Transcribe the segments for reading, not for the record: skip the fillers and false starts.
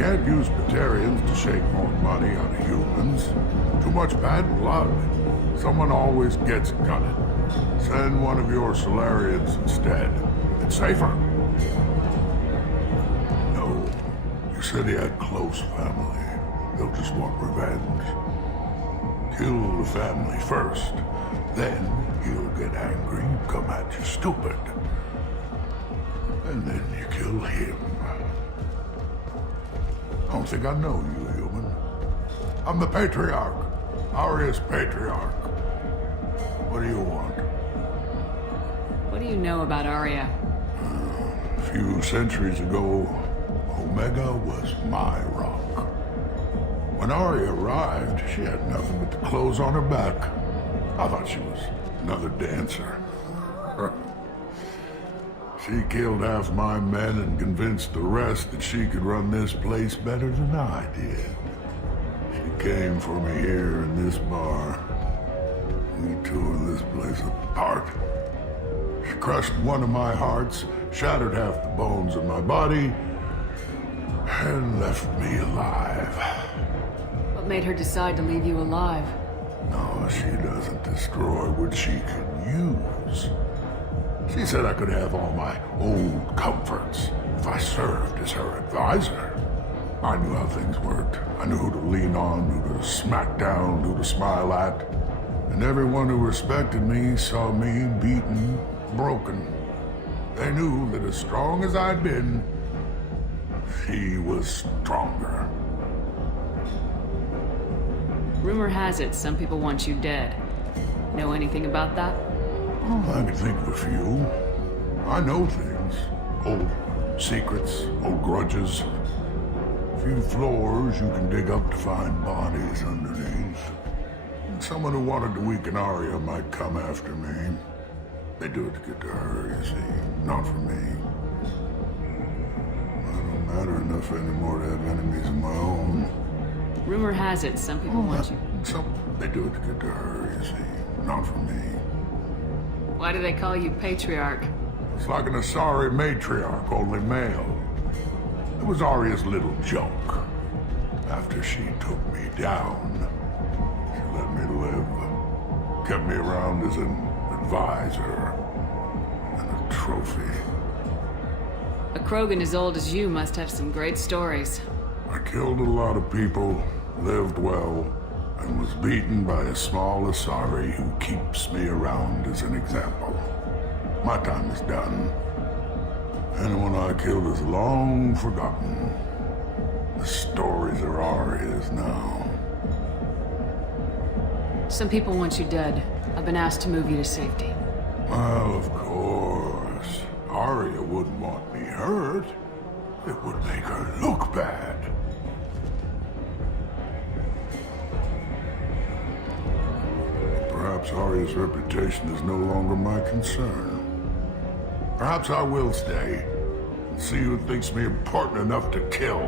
can't use Batarians to shake more money out of humans. Too much bad blood. Someone always gets gutted. Send one of your salarians instead. It's safer. No. You said he had close family. They'll just want revenge. Kill the family first. Then he'll get angry and come at you stupid. And then you kill him. I don't think I know you, human. I'm the Patriarch. Aria's Patriarch. What do you want? What do you know about Aria? A few centuries ago, Omega was my rock. When Aria arrived, she had nothing but the clothes on her back. I thought she was another dancer. She killed half my men and convinced the rest that she could run this place better than I did. She came for me here in this bar. We tore this place apart. She crushed one of my hearts, shattered half the bones in my body, and left me alive. What made her decide to leave you alive? No, she doesn't destroy what she can use. She said I could have all my old comforts if I served as her advisor. I knew how things worked. I knew who to lean on, who to smack down, who to smile at. And everyone who respected me saw me beaten, broken. They knew that as strong as I'd been, she was stronger. Rumor has it some people want you dead. Know anything about that? Oh, I can think of a few. I know things. Old secrets, old grudges. A few floors you can dig up to find bodies underneath. Someone who wanted to weaken Aria might come after me. They do it to get to her, you see, not for me. I don't matter enough anymore to have enemies of my own. Rumor has it some people want you. They do it to get to her, you see, not for me. Why do they call you Patriarch? It's like an Asari matriarch, only male. It was Aria's little joke. After she took me down, she let me live. Kept me around as an advisor and a trophy. A Krogan as old as you must have some great stories. I killed a lot of people, lived well, and was beaten by a small Asari who keeps me around as an example. My time is done. Anyone I killed is long forgotten. The stories are Aria's now. Some people want you dead. I've been asked to move you to safety. Well, of course. Aria wouldn't want me hurt. It would make her look bad. Perhaps Aria's reputation is no longer my concern. Perhaps I will stay and see who thinks me important enough to kill.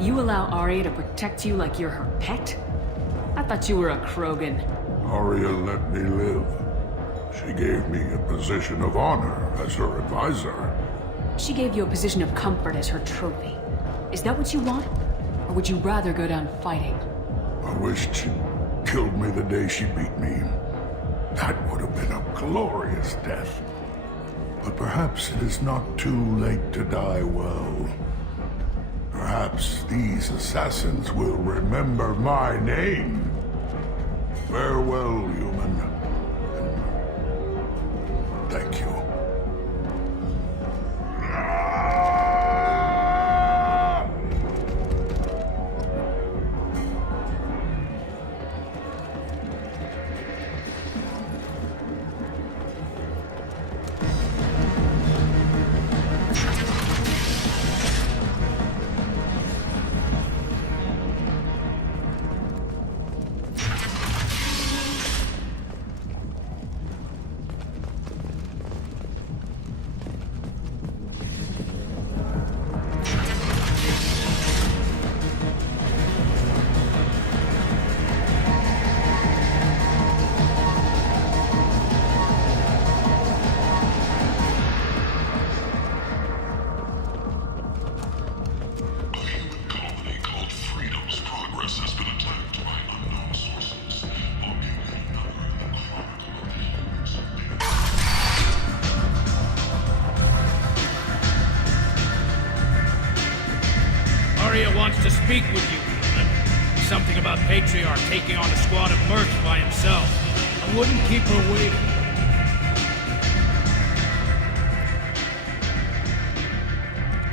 You allow Aria to protect you like you're her pet? I thought you were a Krogan. Aria let me live. She gave me a position of honor as her advisor. She gave you a position of comfort as her trophy. Is that what you want? Or would you rather go down fighting? I wished she'd killed me the day she beat me. That would have been a glorious death. But perhaps it is not too late to die well. Perhaps these assassins will remember my name. Farewell, human. And thank you. speak with you, human. Something about Patriarch taking on a squad of mercs by himself. I wouldn't keep her waiting.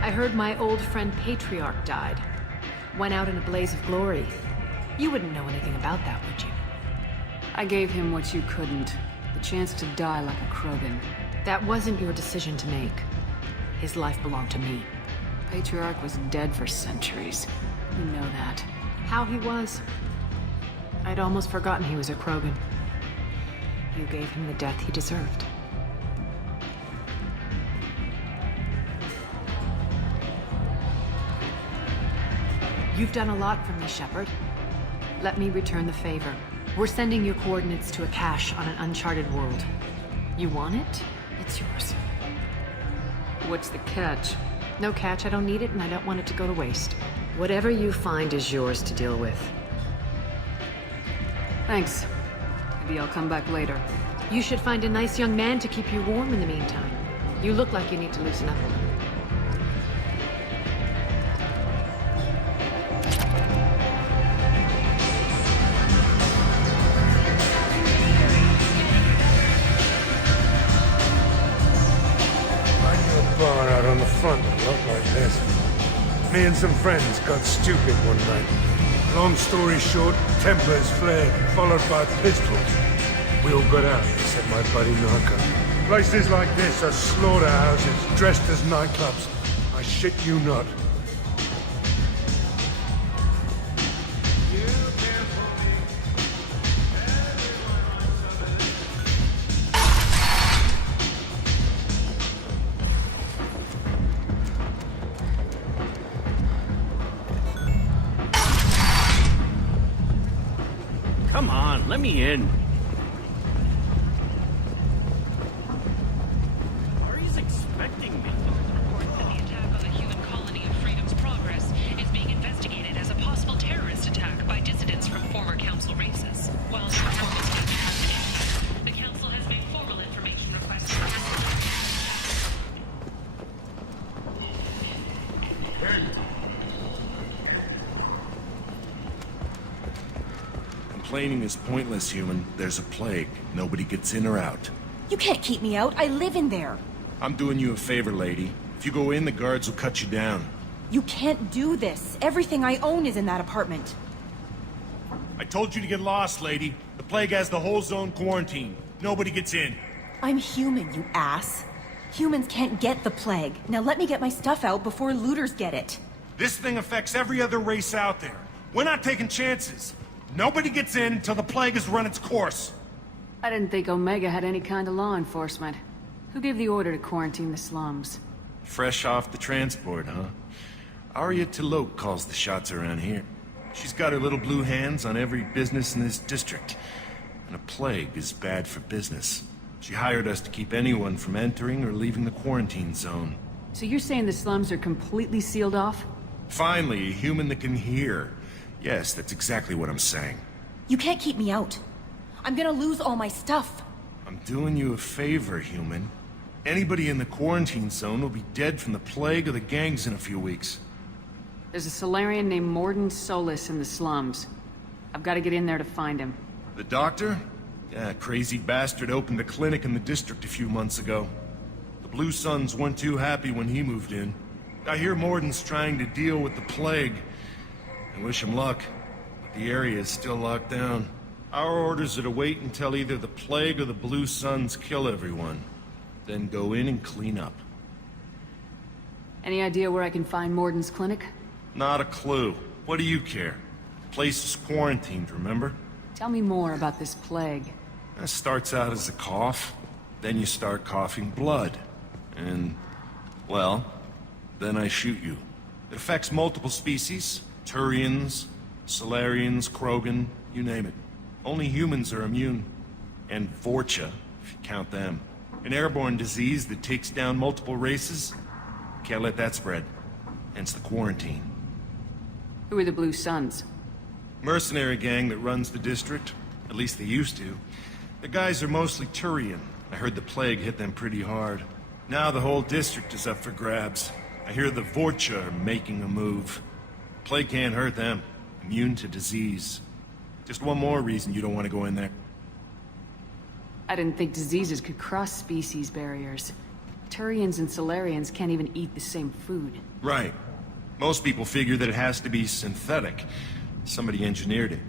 I heard my old friend Patriarch died. Went out in a blaze of glory. You wouldn't know anything about that, would you? I gave him what you couldn't. The chance to die like a Krogan. That wasn't your decision to make. His life belonged to me. Patriarch was dead for centuries. You know that. How he was? I'd almost forgotten he was a Krogan. You gave him the death he deserved. You've done a lot for me, Shepard. Let me return the favor. We're sending your coordinates to a cache on an uncharted world. You want it? It's yours. What's the catch? No catch, I don't need it, and I don't want it to go to waste. Whatever you find is yours to deal with. Thanks. Maybe I'll come back later. You should find a nice young man to keep you warm in the meantime. You look like you need to loosen up a little. Bar out on the front, not like this. Me and some friends got stupid one night. Long story short, tempers flared, followed by pistols. We all got out, except my buddy Narco. Places like this are slaughterhouses, dressed as nightclubs. I shit you not. Come on, let me in. Aria's expecting me. Reports that the attack on the human colony of Freedom's Progress is being investigated as a possible terrorist attack by dissidents from former council races. While no investigation has been issued, the council has made formal information requests. Complaining is pointless, human. There's a plague. Nobody gets in or out. You can't keep me out. I live in there. I'm doing you a favor, lady. If you go in, the guards will cut you down. You can't do this. Everything I own is in that apartment. I told you to get lost, lady. The plague has the whole zone quarantined. Nobody gets in. I'm human, you ass. Humans can't get the plague. Now let me get my stuff out before looters get it. This thing affects every other race out there. We're not taking chances. Nobody gets in until the plague has run its course. I didn't think Omega had any kind of law enforcement. Who gave the order to quarantine the slums? Fresh off the transport, huh? Aria calls the shots around here. She's got her little blue hands on every business in this district. And a plague is bad for business. She hired us to keep anyone from entering or leaving the quarantine zone. So you're saying the slums are completely sealed off? Finally, a human that can hear. Yes, that's exactly what I'm saying. You can't keep me out. I'm gonna lose all my stuff. I'm doing you a favor, human. Anybody in the quarantine zone will be dead from the plague or the gangs in a few weeks. There's a salarian named Mordin Solus in the slums. I've got to get in there to find him. The doctor? Yeah, crazy bastard opened a clinic in the district a few months ago. The Blue Suns weren't too happy when he moved in. I hear Mordin's trying to deal with the plague. I wish him luck, but the area is still locked down. Our orders are to wait until either the plague or the Blue Suns kill everyone. Then go in and clean up. Any idea where I can find Mordin's clinic? Not a clue. What do you care? The place is quarantined, remember? Tell me more about this plague. It starts out as a cough, then you start coughing blood. And, well, then I shoot you. It affects multiple species. Turians, Salarians, Krogan, you name it. Only humans are immune. And Vorcha, if you count them. An airborne disease that takes down multiple races. Can't let that spread. Hence the quarantine. Who are the Blue Suns? Mercenary gang that runs the district. At least they used to. The guys are mostly Turian. I heard the plague hit them pretty hard. Now the whole district is up for grabs. I hear the Vorcha are making a move. Plague can't hurt them. Immune to disease. Just one more reason you don't want to go in there. I didn't think diseases could cross species barriers. Turians and Salarians can't even eat the same food. Right. Most people figure that it has to be synthetic. Somebody engineered it.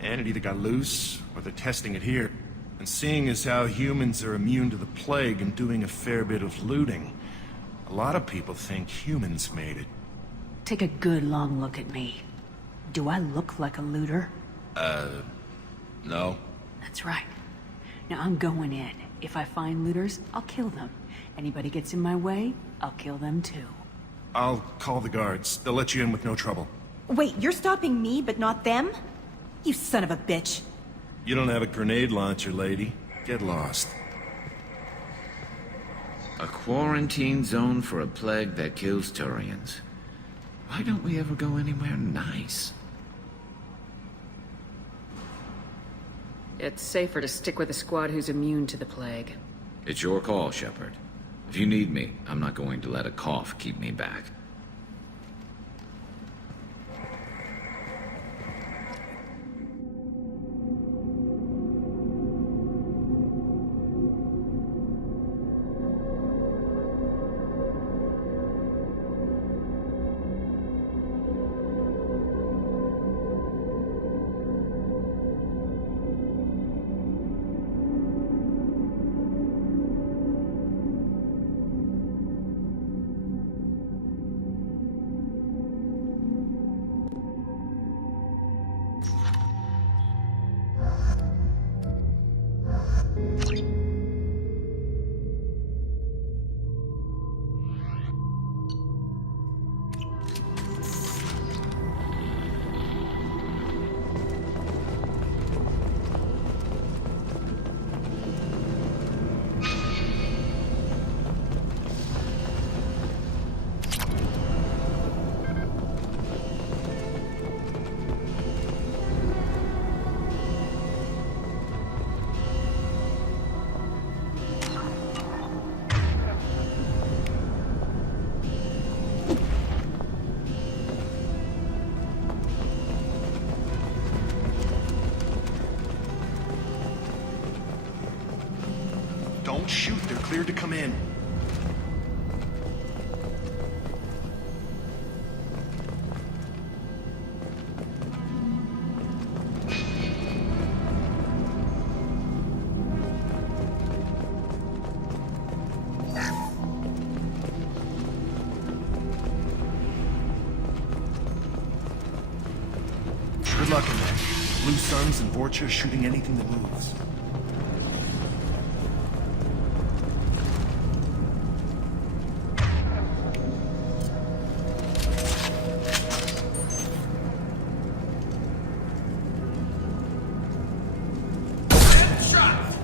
And it either got loose, or they're testing it here. And seeing as how humans are immune to the plague and doing a fair bit of looting, a lot of people think humans made it. Take a good long look at me. Do I look like a looter? No. That's right. Now I'm going in. If I find looters, I'll kill them. Anybody gets in my way, I'll kill them too. I'll call the guards. They'll let you in with no trouble. Wait, you're stopping me, but not them? You son of a bitch. You don't have a grenade launcher, lady. Get lost. A quarantine zone for a plague that kills Turians. Why don't we ever go anywhere nice? It's safer to stick with a squad who's immune to the plague. It's your call, Shepard. If you need me, I'm not going to let a cough keep me back. Don't shoot. They're cleared to come in. Good luck in that. Blue Suns and Vorcha shooting anything that moves.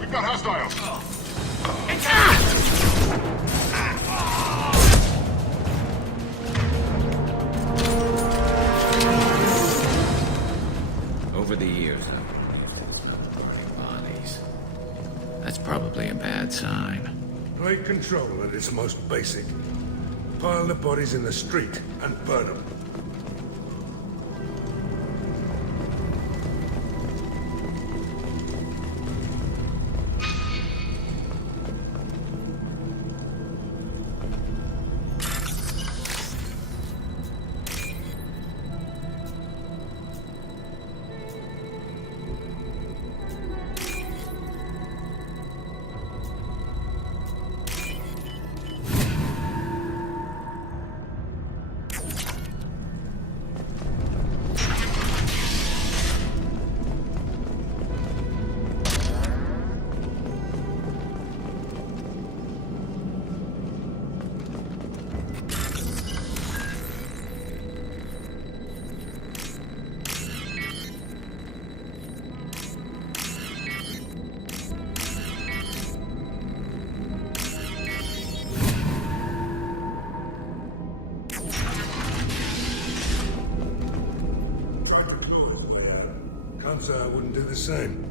We've got hostiles. Over the years, I've bodies. That's probably a bad sign. Plague control at its most basic. Pile the bodies in the street and burn them. Can't say I wouldn't do the same.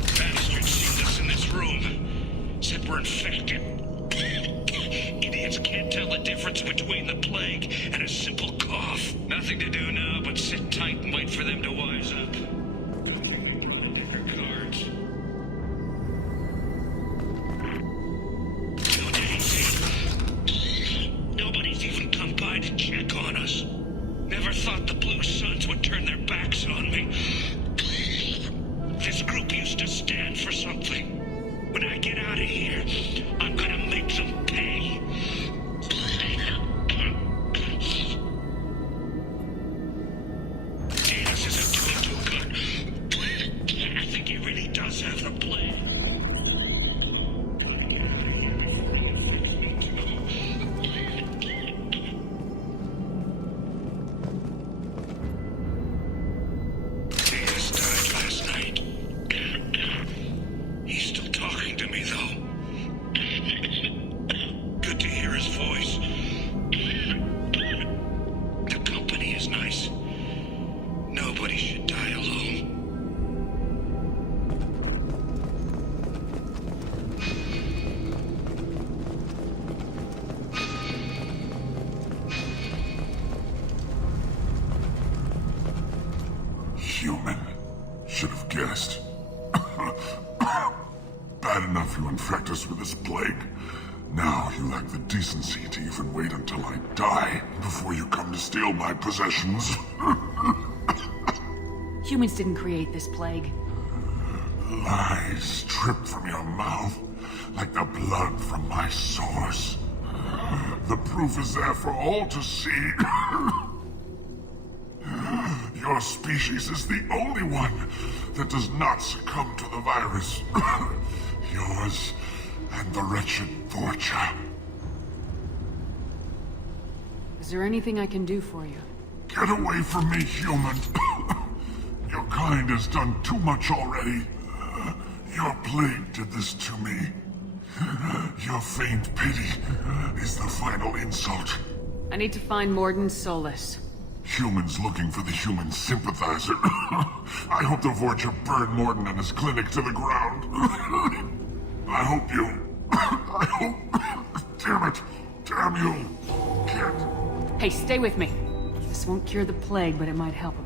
Bastards sealed us in this room. Said we're infected. nothing to do now but sit tight and wait for them to wise up. Don't you think we're holding your cards? No days. Nobody's even come by to check on us. Never thought the Blue Suns would turn their backs on me. This group used to stand for something. When I get out of here, I'm gonna make them pay. Davis isn't doing too good. I think he really does have the plan. Gotta get out of here before I get 6 weeks ago. Davis died last night. He's still talking to me, though. Good to hear his voice. The company is nice. Nobody should die alone. Human. Should have guessed. Bad enough you infect us with this plague. Now you lack the decency to even wait until I die before you come to steal my possessions. Humans didn't create this plague. Lies drip from your mouth like the blood from my sores. The proof is there for all to see. Your species is the only one that does not succumb to the virus. Yours and the wretched Vorcha. Is there anything I can do for you? Get away from me, human. Your kind has done too much already. Your plague did this to me. Your faint pity is the final insult. I need to find Mordin Solus. Humans looking for the human sympathizer. I hope the Vorcha burned Mordin and his clinic to the ground. I hope you... I hope... Damn it! Damn you! Kid! Hey, stay with me. This won't cure the plague, but it might help a